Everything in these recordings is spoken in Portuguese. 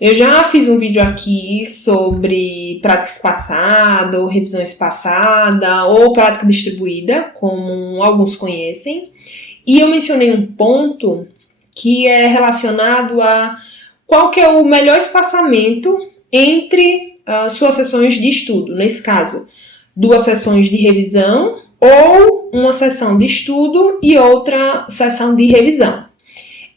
Eu já fiz um vídeo aqui sobre prática espaçada, ou revisão espaçada, ou prática distribuída, como alguns conhecem. E eu mencionei um ponto que é relacionado a qual que é o melhor espaçamento entre suas sessões de estudo. Nesse caso, 2 sessões de revisão ou uma sessão de estudo e outra sessão de revisão.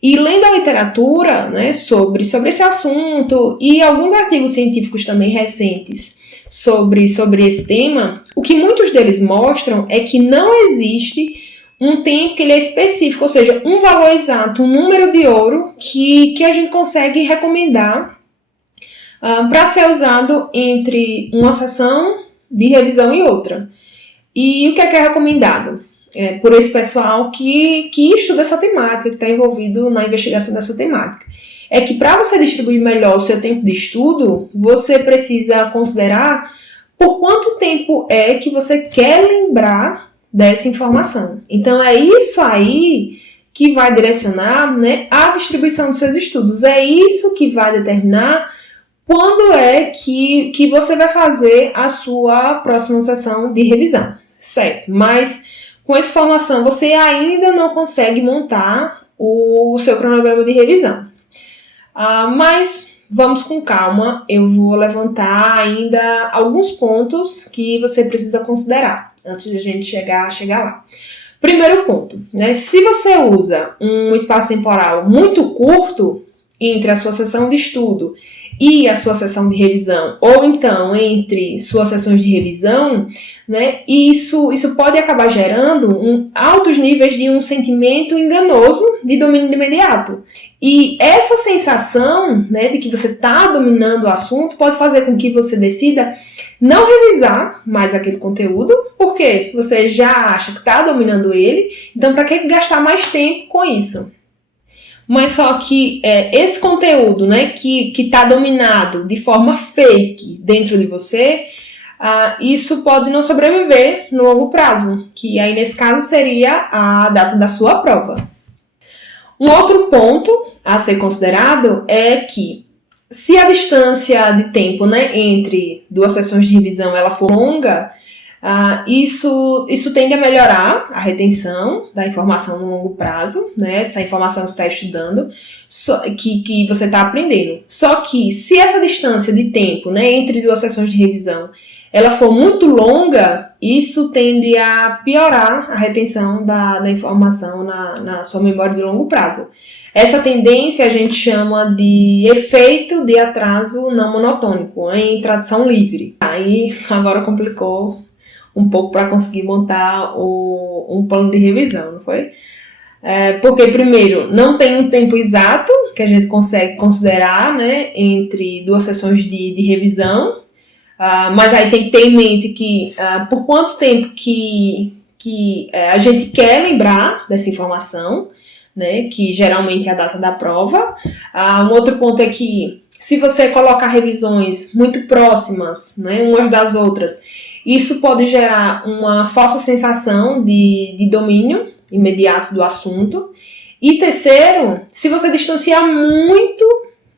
E lendo a literatura, né, sobre esse assunto e alguns artigos científicos também recentes sobre esse tema, o que muitos deles mostram é que não existe um tempo que ele é específico, ou seja, um valor exato, um número de ouro que a gente consegue recomendar para ser usado entre uma sessão de revisão e outra. E o que é recomendado? Por esse pessoal que estuda essa temática, que está envolvido na investigação dessa temática. É que para você distribuir melhor o seu tempo de estudo, você precisa considerar por quanto tempo é que você quer lembrar dessa informação. Então é isso aí que vai direcionar, né, a distribuição dos seus estudos. É isso que vai determinar quando é que você vai fazer a sua próxima sessão de revisão, certo? Mas com essa informação, você ainda não consegue montar o seu cronograma de revisão. Mas vamos com calma, eu vou levantar ainda alguns pontos que você precisa considerar antes de a gente chegar lá. Primeiro ponto, né? Se você usa um espaço temporal muito curto entre a sua sessão de estudo e a sua sessão de revisão, ou então entre suas sessões de revisão, né, isso pode acabar gerando altos níveis de um sentimento enganoso de domínio imediato. E essa sensação, né, de que você está dominando o assunto pode fazer com que você decida não revisar mais aquele conteúdo, porque você já acha que está dominando ele, então para que gastar mais tempo com isso? Mas só que esse conteúdo, né, que está dominado de forma fake dentro de você, isso pode não sobreviver no longo prazo, que aí nesse caso seria a data da sua prova. Um outro ponto a ser considerado é que se a distância de tempo, né, entre 2 sessões de revisão ela for longa, isso tende a melhorar a retenção da informação no longo prazo, né? Essa informação que você está estudando, que você está aprendendo. Só que se essa distância de tempo, né, entre 2 sessões de revisão ela for muito longa, isso tende a piorar a retenção da informação na sua memória de longo prazo. Essa tendência a gente chama de efeito de atraso não monotônico, em tradução livre. Aí agora complicou um pouco para conseguir montar um plano de revisão, não foi? Porque, primeiro, não tem um tempo exato que a gente consegue considerar, né, entre 2 sessões de revisão, mas aí tem que ter em mente que por quanto tempo que a gente quer lembrar dessa informação, né, que geralmente é a data da prova. Um outro ponto é que se você colocar revisões muito próximas, né, umas das outras, isso pode gerar uma falsa sensação de domínio imediato do assunto. E terceiro, se você distanciar muito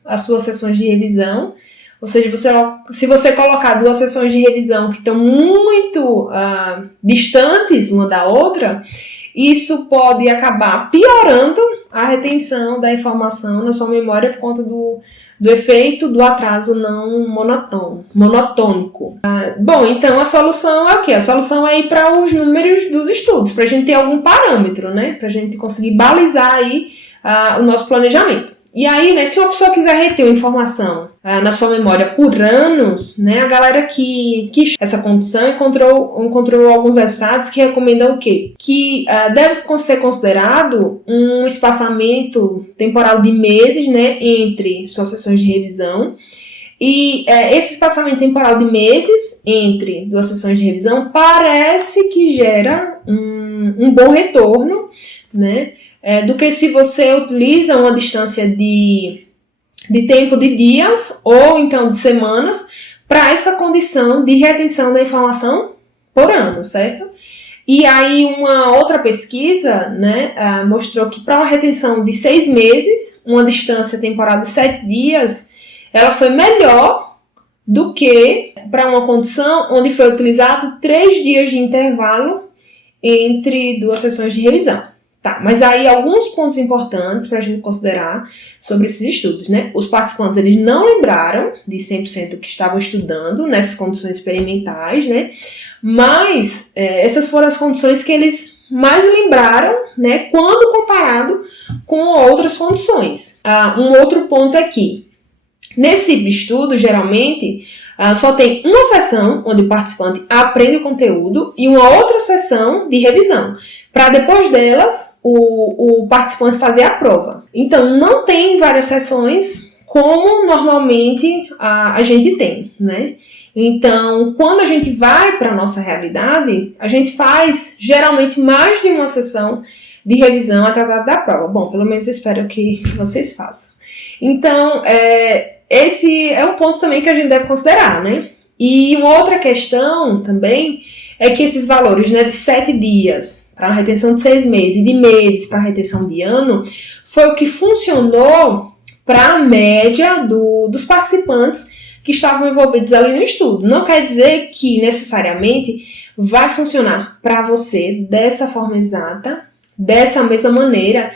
as suas sessões de revisão, ou seja, se você colocar 2 sessões de revisão que estão muito distantes uma da outra, isso pode acabar piorando a retenção da informação na sua memória por conta do efeito do atraso não monotônico. Bom, então a solução é o quê? A solução é ir para os números dos estudos, para a gente ter algum parâmetro, né? Para a gente conseguir balizar aí o nosso planejamento. E aí, né, se uma pessoa quiser reter uma informação na sua memória por anos, né, a galera que essa condição encontrou alguns resultados que recomendam o quê? Que deve ser considerado um espaçamento temporal de meses, né, entre suas sessões de revisão. E esse espaçamento temporal de meses entre 2 sessões de revisão parece que gera um bom retorno, né? Do que se você utiliza uma distância de tempo de dias ou então de semanas para essa condição de retenção da informação por ano, certo? E aí uma outra pesquisa, né, mostrou que para uma retenção de 6 meses, uma distância temporal de 7 dias, ela foi melhor do que para uma condição onde foi utilizado 3 dias de intervalo entre 2 sessões de revisão. Tá, mas aí alguns pontos importantes para a gente considerar sobre esses estudos, né? Os participantes, eles não lembraram de 100% do que estavam estudando nessas condições experimentais, né? Mas essas foram as condições que eles mais lembraram, né? Quando comparado com outras condições. Um outro ponto é que, nesse estudo, geralmente, só tem uma sessão onde o participante aprende o conteúdo e uma outra sessão de revisão, para depois delas o participante fazer a prova. Então, não tem várias sessões como normalmente a gente tem, né? Então, quando a gente vai para a nossa realidade, a gente faz geralmente mais de uma sessão de revisão até a data da prova. Bom, pelo menos eu espero que vocês façam. Então, esse é um ponto também que a gente deve considerar, né? E uma outra questão também é que esses valores, né, de 7 dias para uma retenção de 6 meses e de meses para a retenção de ano foi o que funcionou para a média dos participantes que estavam envolvidos ali no estudo. Não quer dizer que necessariamente vai funcionar para você dessa forma exata, dessa mesma maneira,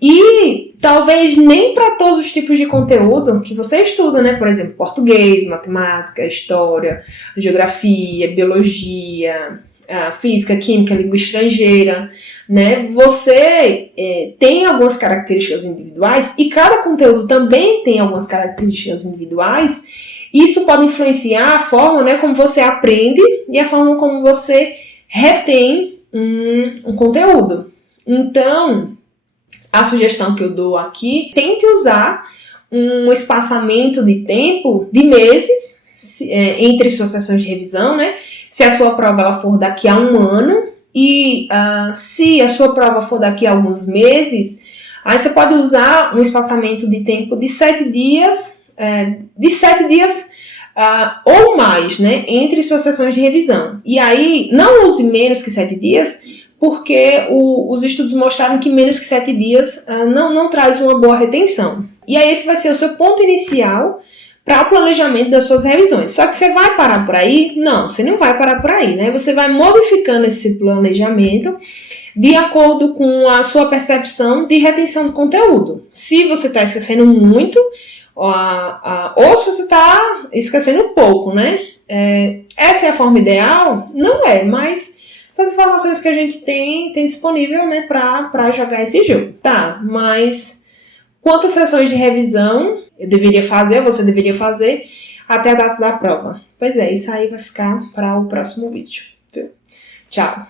e talvez nem para todos os tipos de conteúdo que você estuda, né? Por exemplo, português, matemática, história, geografia, biologia, física, química, língua estrangeira, né? Você tem algumas características individuais e cada conteúdo também tem algumas características individuais. Isso pode influenciar a forma, né, como você aprende e a forma como você retém um conteúdo. Então, a sugestão que eu dou aqui, tente usar um espaçamento de tempo de meses entre suas sessões de revisão, né? Se a sua prova ela for daqui a 1 ano e se a sua prova for daqui a alguns meses, aí você pode usar um espaçamento de tempo de 7 dias, ou mais, né? Entre suas sessões de revisão. E aí, não use menos que 7 dias, porque os estudos mostraram que menos que 7 dias não traz uma boa retenção. E aí esse vai ser o seu ponto inicial para o planejamento das suas revisões. Só que você vai parar por aí? Não, você não vai parar por aí, né? Você vai modificando esse planejamento de acordo com a sua percepção de retenção do conteúdo. Se você está esquecendo muito, ou se você está esquecendo pouco, né? Essa é a forma ideal? Não é, mas são as informações que a gente tem disponível, né, para jogar esse jogo. Tá, mas quantas sessões de revisão você deveria fazer até a data da prova? Pois é, isso aí vai ficar para o próximo vídeo. Viu? Tchau!